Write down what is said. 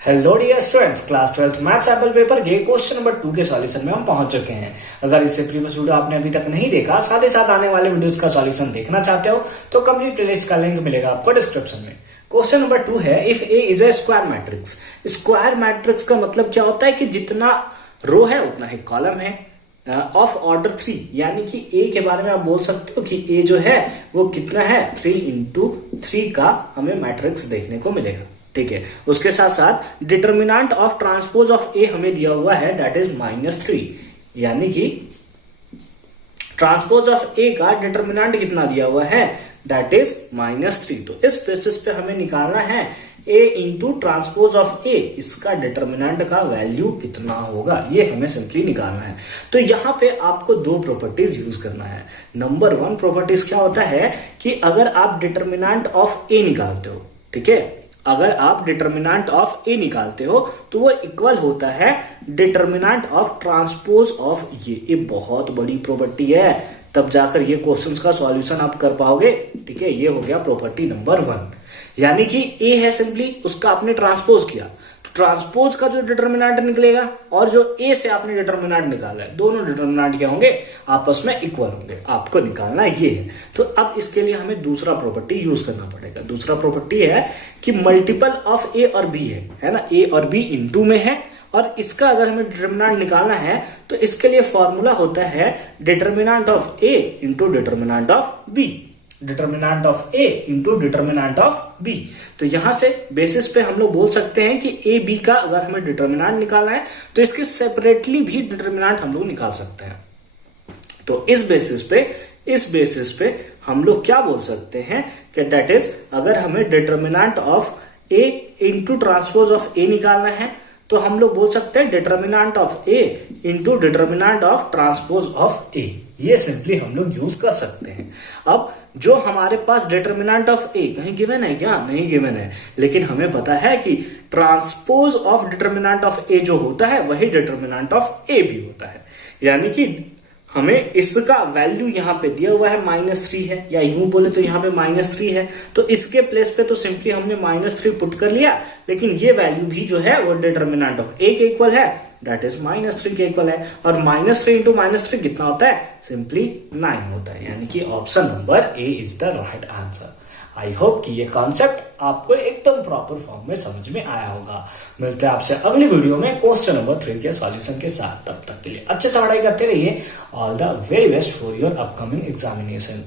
Hello dear students, class 12th math sample paper के question number 2 के solution में हम पहुंच चुके हैं। अगर इससे प्रीवियस वीडियो आपने अभी तक नहीं देखा, साथ ही साथ आने वाले वीडियोस का सॉल्यूशन देखना चाहते हो तो कंप्लीट प्लेलिस्ट का लिंक मिलेगा आपको डिस्क्रिप्शन में। क्वेश्चन नंबर 2 है, if A is a square matrix. Square matrix का मतलब क्या होता है कि जितना रो है उतना ही कॉलम है ऑफ ऑर्डर 3, यानी कि ए के बारे में आप बोल सकते हो कि ए जो है वो कितना है 3x3 का हमें मैट्रिक्स देखने को मिलेगा। ठीक है, उसके साथ साथ डिटर्मिनेंट ऑफ ट्रांसपोज ऑफ ए हमें दिया हुआ है, दैट इज -3, यानी कि ट्रांसपोज ऑफ ए का डिटर्मिनेंट कितना दिया हुआ है, दैट इज -3। तो इस बेसिस पे हमें निकालना है a इंटू ट्रांसपोज ऑफ ए, इसका डिटर्मिनेंट का वैल्यू कितना होगा, ये हमें सिंपली निकालना है। तो यहां पे आपको दो प्रॉपर्टीज यूज करना है। नंबर 1 प्रॉपर्टीज क्या होता है कि अगर आप डिटर्मिनेंट ऑफ ए निकालते हो, ठीक है, अगर आप डिटर्मिनेंट ऑफ ए निकालते हो तो वो इक्वल होता है डिटर्मिनेंट ऑफ ट्रांसपोज ऑफ ये बहुत बड़ी प्रॉपर्टी है, तब जाकर ये क्वेश्चंस का सॉल्यूशन आप कर पाओगे। ठीक है, ये हो गया प्रॉपर्टी नंबर 1, यानी कि ए है सिंपली, उसका आपने ट्रांसपोज किया तो ट्रांसपोज का जो डिटर्मिनेंट निकलेगा और जो ए से आपने डिटर्मिनेंट निकाला है, दोनों डिटर्मिनेंट क्या होंगे, आपस में इक्वल होंगे। आपको निकालना ये है। तो अब इसके लिए हमें दूसरा प्रॉपर्टी यूज करना पड़ेगा। दूसरा प्रॉपर्टी है कि मल्टीपल ऑफ ए और बी है ना, ए और बी इनटू में है, और इसका अगर हमें डिटर्मिनेंट निकालना है तो इसके लिए फॉर्मूला होता है determinant of A into determinant of B, determinant of A into determinant of B. तो यहां से बेसिस पे हम लोग बोल सकते हैं कि ए बी का अगर हमें डिटर्मिनेंट निकालना है तो इसके सेपरेटली भी डिटर्मिनेंट हम लोग निकाल सकते हैं। तो इस बेसिस पे हम लोग क्या बोल सकते हैं कि दैट इज, अगर हमें determinant of A into transpose of A निकालना है तो हम लोग बोल सकते हैं determinant of A into determinant of transpose of A. ये सिंपली हम लोग यूज कर सकते हैं। अब जो हमारे पास डिटर्मिनेंट ऑफ ए कहीं गिवन है क्या, नहीं गिवन है, लेकिन हमें पता है कि ट्रांसपोज ऑफ डिटर्मिनेंट ऑफ ए जो होता है वही डिटर्मिनेंट ऑफ ए भी होता है, यानी कि हमें इसका वैल्यू यहां पे दिया हुआ है -3 है, या यूं बोले तो यहां पे -3 है, तो इसके प्लेस पे तो सिंपली हमने -3 पुट कर लिया, लेकिन ये वैल्यू भी जो है वो डिटर्मिनेंट ऑफ ए के इक्वल है, दैट इज -3 के इक्वल है। और -3 इंटू -3 कितना होता है, सिंपली 9 होता है, यानी कि option number A is the right answer. I hope कि ये कॉन्सेप्ट आपको एकदम प्रॉपर फॉर्म में समझ में आया होगा। मिलते हैं आपसे अगली वीडियो में क्वेश्चन नंबर 3 के सॉल्यूशन के साथ। तब तक के लिए अच्छे से पढ़ाई करते रहिए। All the very best for your upcoming examination.